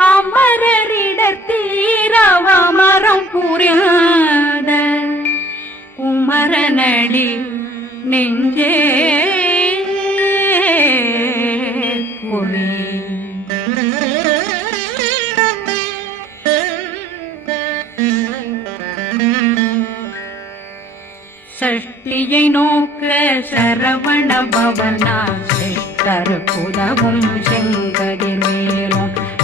அமரரிடத்தீரவமரம் புரியாத குமரனடி நெஞ்சே சஷ்டியை நோக்க சரவண பவனா சிஷ்டர் புதவும்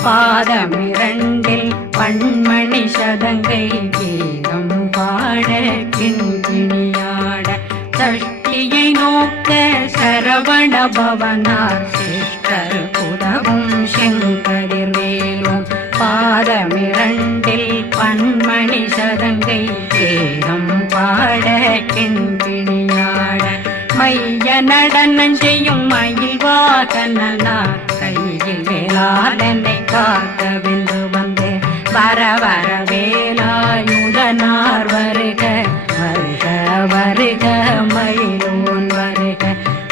பாதமிரண்டில் பண்மணி சதங்கை கீதம் பாட கிண்கிணியாட சஷ்டியை நோக்க சரவண பவனார் சிஷ்டர் புதவும் செங்கதிர் வேலும் பாதமிரண்டில் பண்மணி சதங்கை கேரம் பாட கிண்கிணியாட மைய நடனம் செய்யும் மயில் வாகனார் கையில் வேளாளனை பார்க்க வென்று வந்தே வர வர வேலாயுதனார் வருக வருக வருக மயிலோன் வருக.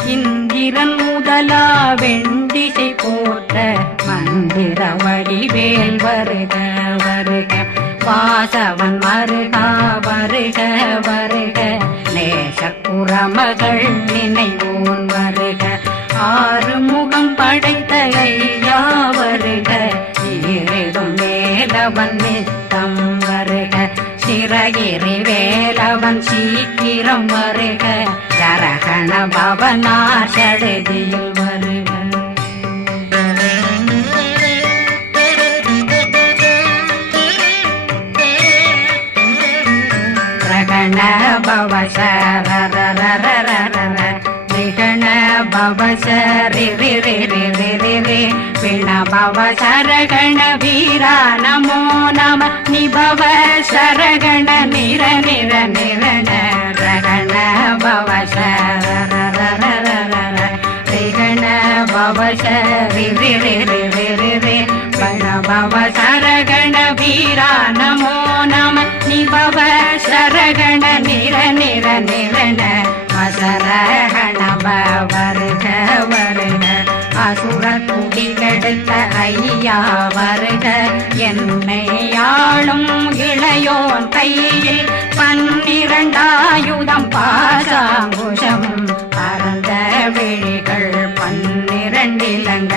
இந்திரன் முதலா வெண்டிசை போட்ட மந்திர வடிவேல் வருக வருக. வாசவன் மருகா வருக வருக. நேசக்குறமகள் நினைவோ சிறகிரி வேலவன் சீக்கிரம் வருக சரகண பவனார் சடுதியில் வருக ரகண பவ சரரரரரரர நிகண பிண பவ வீரா நமோ நம நிபவ சரகண நிர நிர நிரண ரகண பவ சரரரரரர பவ சரி பவ சரகண வீரா நமோ நம. நிபவ சரகண நிர நிர நிரண மசரகண வருக வருக அசுர கெடுத்த ஐயா வருக. என்னை ஆளும் இளையோன் கையில் பன்னிரண்டாயுதம் பாசாங்குஷம். பரந்த விழிகள் பன்னிரண்டிலங்க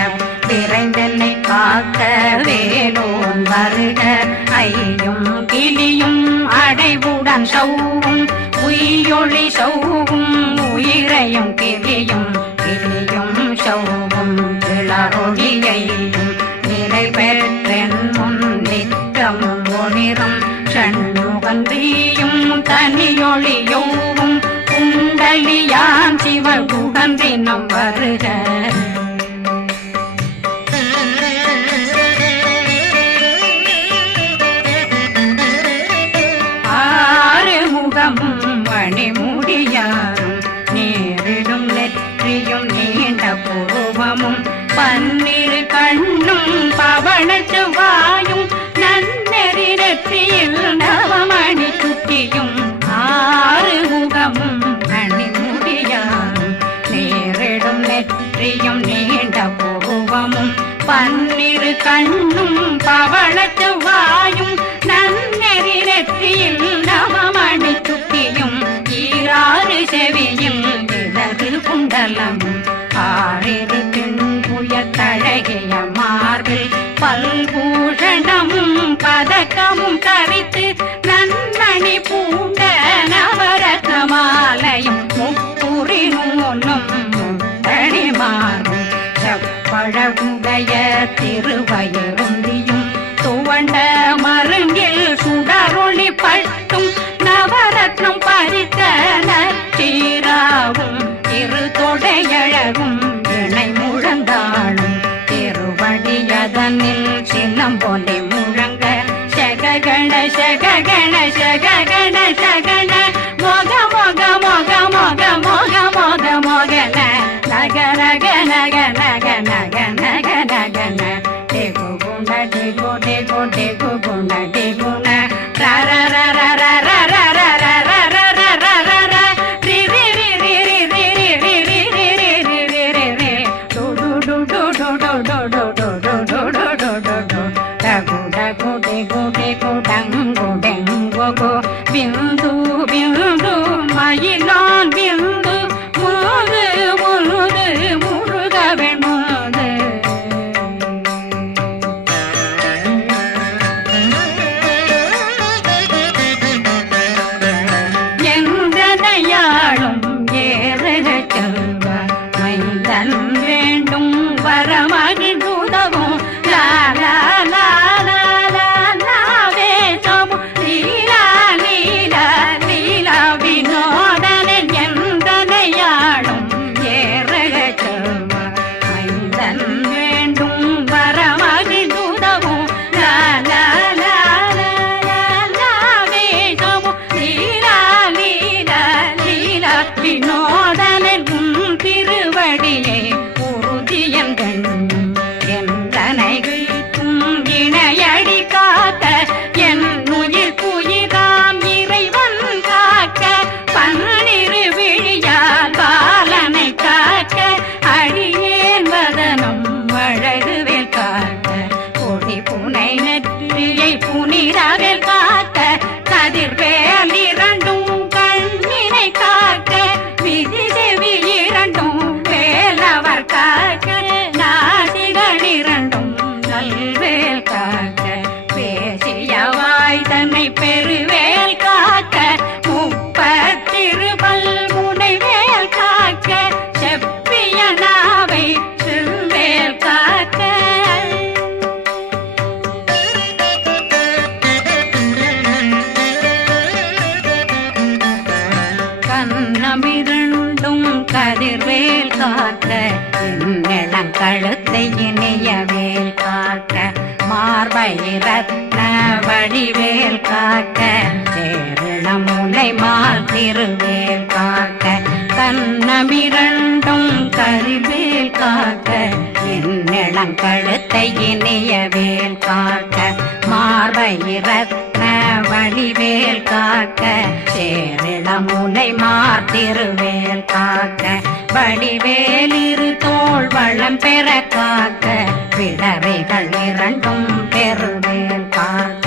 விரைந்தென்னை காக்க வேலோன் வருக. ஐயும் கிளியும் அடைவுடன் சௌவும். உயிரொளி சௌவும். உயிரையும் கிளியும் குண்டலியான் சிவகுகந்தினம் வருக ஆறு ஈராறு விலகு குண்டலம். ஆறிரு தின்புய தழகிய மார்பில் பல்பூஷணமும் பதக்கமும் தவித்து நன்மணி பூண்ட நவரத்ன மாலையும் முப்புரி நூலும் தனிமாறும் செப்பழகுடைய திருவயருந்தியும் నగ నగ నగ నగ నగ கண்ணை மாத்திருவேல் காக்க. கண்ணமிரண்டும் கரிவேல் காக்க. என்னிடம் கழுத்தை இனியவேல் காக்க. மார்பயிரத்ன வழிவேல் காக்க. சேரிடம் உனை மாத்திருவேல் காக்க. வடிவேலிரு தோல் வளம் பெற காக்க. பிடரைகள் இரண்டும் பெறுவேல் காக்க.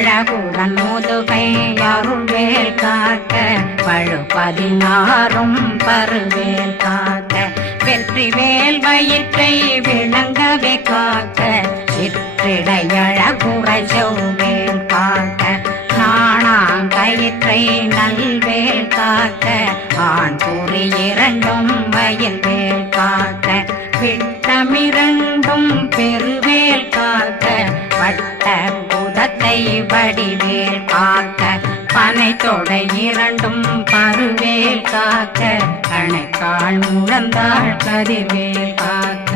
பழகுடன்முதுகை அருள்வேல் காக்க பழு பதினாறும் பருவேல் காக்க வெற்றி வேல் வயிற்றை விளங்கவே காக்க சிற்றிடையழகுறை செவ்வேல் காக்க நாணாங்கயிற்றை நல்வேல் காக்க ஆண் கூறி இரண்டும் வயிற்று வடிவேல் காக்க பனை தொடை இரண்டும் பருவேல் காக்க கணைக்கால் முழந்தாள் கதிர்வேல் காக்க.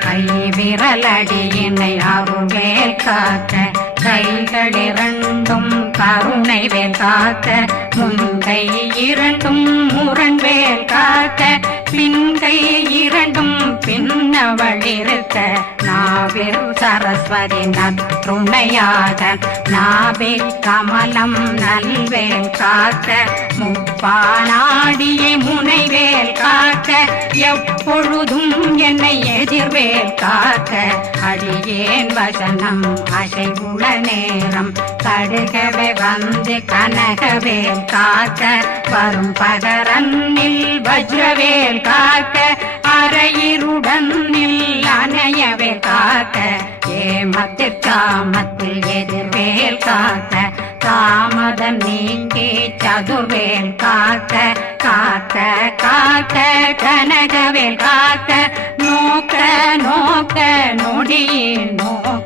கை விரலடியினை அருவேல் காக்க கைகள் இரண்டும் கருணை வேல் காக்க முன்கை இரண்டும் முரண்வேல் காக்க பின்கை இரண்டும் பின்னவளிருக்க நாவில் சரஸ்வதி நற்றுணையாக நாவில் கமலம் நல்வேல் காக்க. முப்பானாடியை முனைவேல் காக்க எப்பொழுதும் என்னை எதிர்வேல் காக்க. அடியேன் வசனம் அசைவுள நேரம் கடுகவே வந்து கனகவேல் காக்க வரும் பகரன்னில் வஜ்ரவேல் காக்க அரையிருடன் அணையவே காக்க ஏமத்திற்காமத்தில் எதிர்வேல் காக்க காமதம் நீக்கி சதுர்வேல் காக்க காக்க காக்க கனகவேல் காக்க நோக்க நோக்க நொடியில் நோக்க.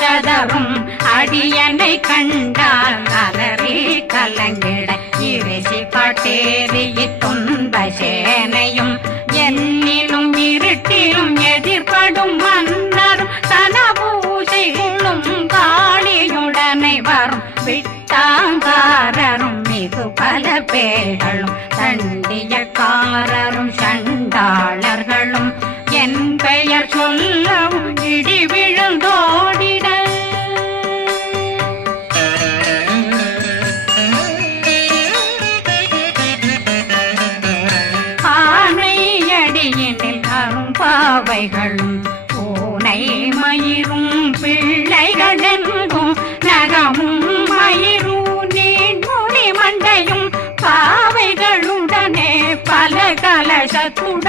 கதரும் அடியனை கண்டால் அலறி கலங்கிட. இறைசி காட்டேறி துன்ப சேனையும் என்னிலும் இருட்டிலும் எதிர்படும் மன்னரும் தனபூசைகளும் காளியுடனை வரும் விட்டாங்காரரும். மிகு பல பேர்களும் தண்டியக்காரரும்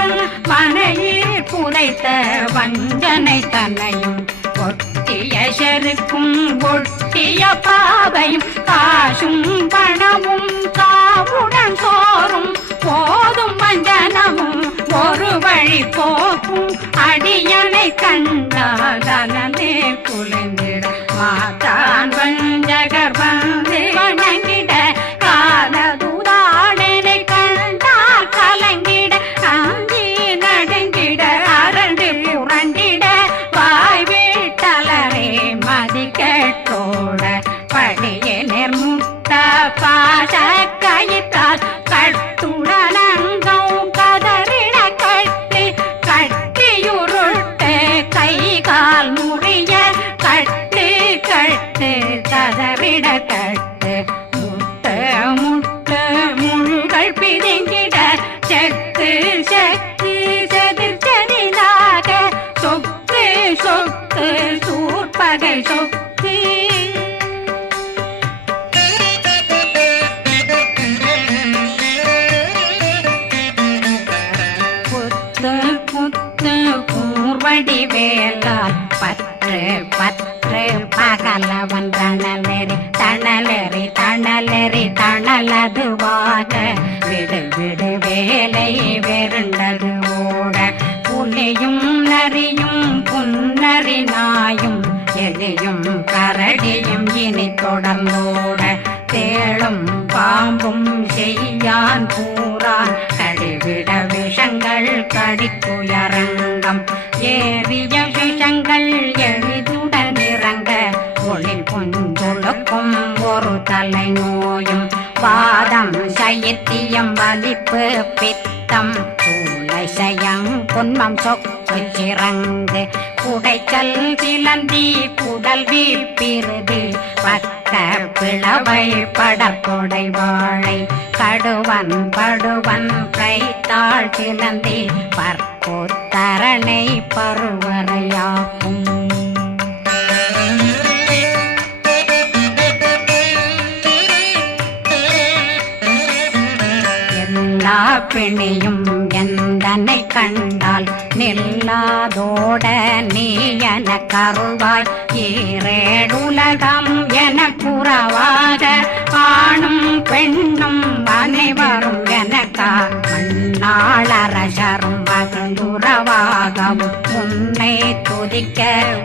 கலசத்துடன் புதைத்த வஞ்சனை தன்னையும் ஒட்டிய செருக்கும் ஒட்டிய பாவையும் காசும் பணமும் காவுடன் சோறும். போதும் வஞ்சனமும் ஒரு வழி போக்கும். அடியனை கண்டாதனே குளிந்திட மாதான் விஷங்கள் எளிதுடன் இறங்க ஒளில் புஞ்சுழுக்கும் ஒரு தலை நோயும். வாதம் சைத்தியம் வலிப்பு பித்தம். சூளை பொன்மம் புன்மம் சொக்கு சிறங்கு குடைச்சல் சிலந்தி குடல் வீப்பிருதி பக்க பிளவை படக்கொடை வாழை கடுவன் படுவன் கைத்தாள் சிலந்தி பற்போத்தரணை பருவரையாக்கும். எல்லா பிணியும் எந்தனை கண்டால் நில்லாதோட நீ என கருவாய்? ஈரேடுலகம் என குறவாக ஆணும் பெண்ணும் அனைவரும் எனக்கா? மண்ணாளரசரும் மகிழ்ந்துறவாகவும் உன்னை துதிக்க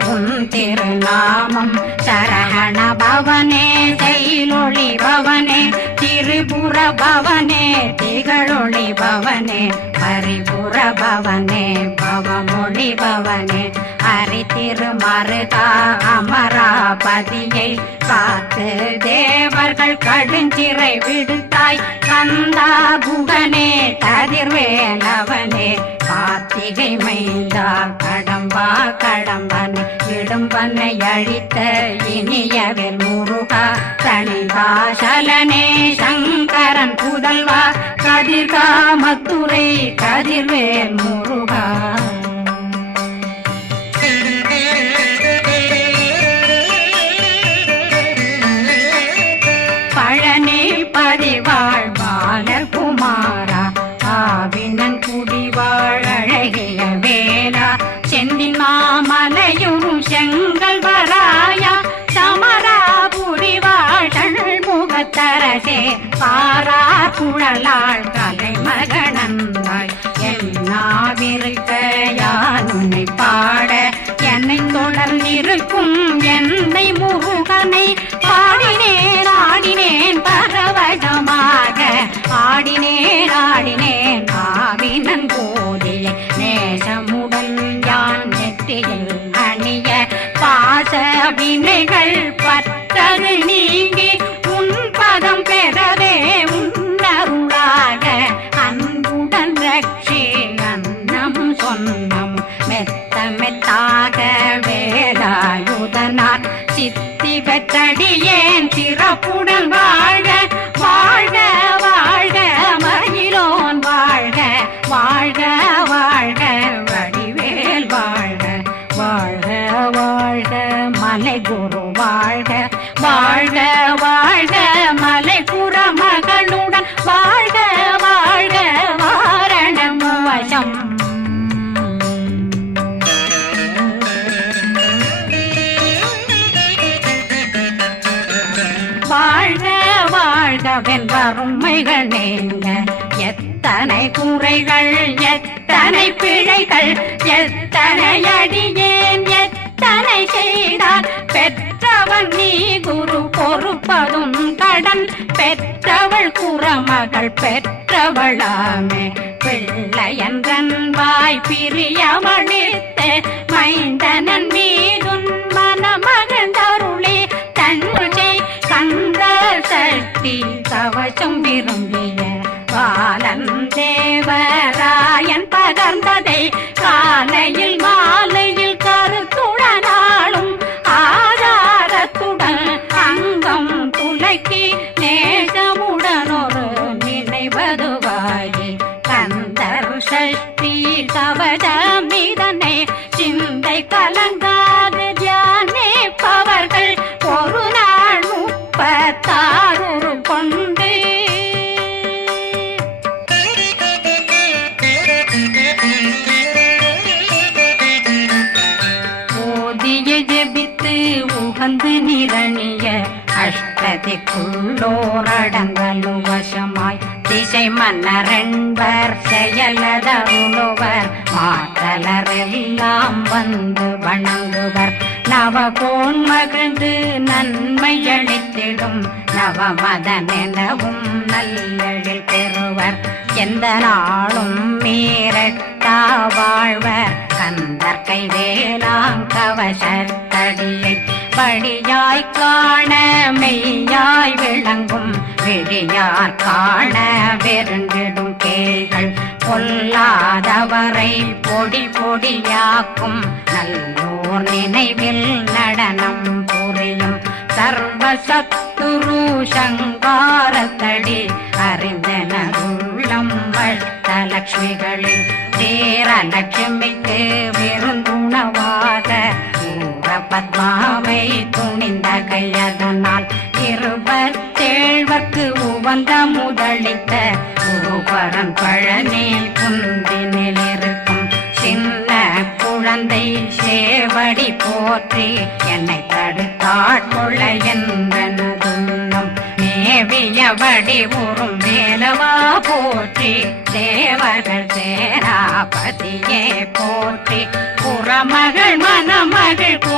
உன் திருநாமம் சரகண பவனே செயலொளி பவனே திரிபுர பவனே திகழொளி பவனே பரிபுர பவனே பவமொழி பவனே. ஹரி திருமருகா அமராபதியை காத்து தேவர்கள் கடுஞ்சிறை விடுத்தாய். கந்தா புகனே கதிர்வேலவனே கார்த்திகை மைந்தா கடம்பா கடம்பனை விடும்பனை அழித்த இனியவில் முருகா தனிகாசலனே சங்கரன் புதல்வா கதிர்காமத்துறை கதிர்வேல் முருகா குழலாள் கலை மகனந்தாய். என்னாவிருக்க யான் உன்னை பாட என்னை தொடர் இருக்கும் என்னை முருகனை பாடினேன் ஆடினேன் பரவசமாக. ஆடினேன் ஆடினேன் ஆவினன் போதிய நேசமுடன் யான் நெற்றியில் அணிய பாச வினைகள் பத்தது நீங்கி முறைகள் எத்தனை பிழைகள் எத்தனை அடியேன் எத்தனை செய்தார். பெற்றவன் நீ குரு பொறுப்பதும் கடன் பெற்றவள் குறமகள் பெற்றவளாமே. பிள்ளையன்றன் வாய் பிரியமளித்த மைந்தனன் மீதுன் மனமகந்தருளே தன்னை கந்த சக்தி கவசம் விரும்பிய பகர்ந்ததை அஷ்டதிக்குள்ளோரடங்கலும் வசமாய் திசை மன்னரென்பர் செயலதருளுவர் மாற்றலரெல்லாம் வந்து வணங்குவர். நவகோன் மகிழ்ந்து நன்மை அளித்திடும் நவமதனெனவும் நல்லெழில் பெறுவர். எந்த நாளும் மீறட்டா வாழ்வர் கந்தர் கைவேலாங் கவசத்தடியை படியாய் காண மெய்யாய் விளங்கும் விழியார் காண வெருண்டிடும் கேள்கள் பொல்லாதவரை பொடி பொடியாக்கும் நல்லோர் நினைவில் நடனம் புரியும் சர்வசத்துரு சங்காரத்தடி அறிந்தனருள்ளம் வட்டலட்சுமிகளில் தேரலட்சுமிக்கு விருந்துணவாக பத்மாவை துணிந்த கையதனால் இருபத்தேழ்வர்க்கு உவந்த முதலித்த ஊபரன் பழனி குந்தினில் இருக்கும். சின்ன குழந்தை சேவடி போற்றி என்னை தடுத்தாட்கொள்ள என்பனதுள்ளம் மேவியபடி உறும் மேலவா போற்றி. தேவர்கள் சேராபதியே போற்றி. மகள் மணமகள் போ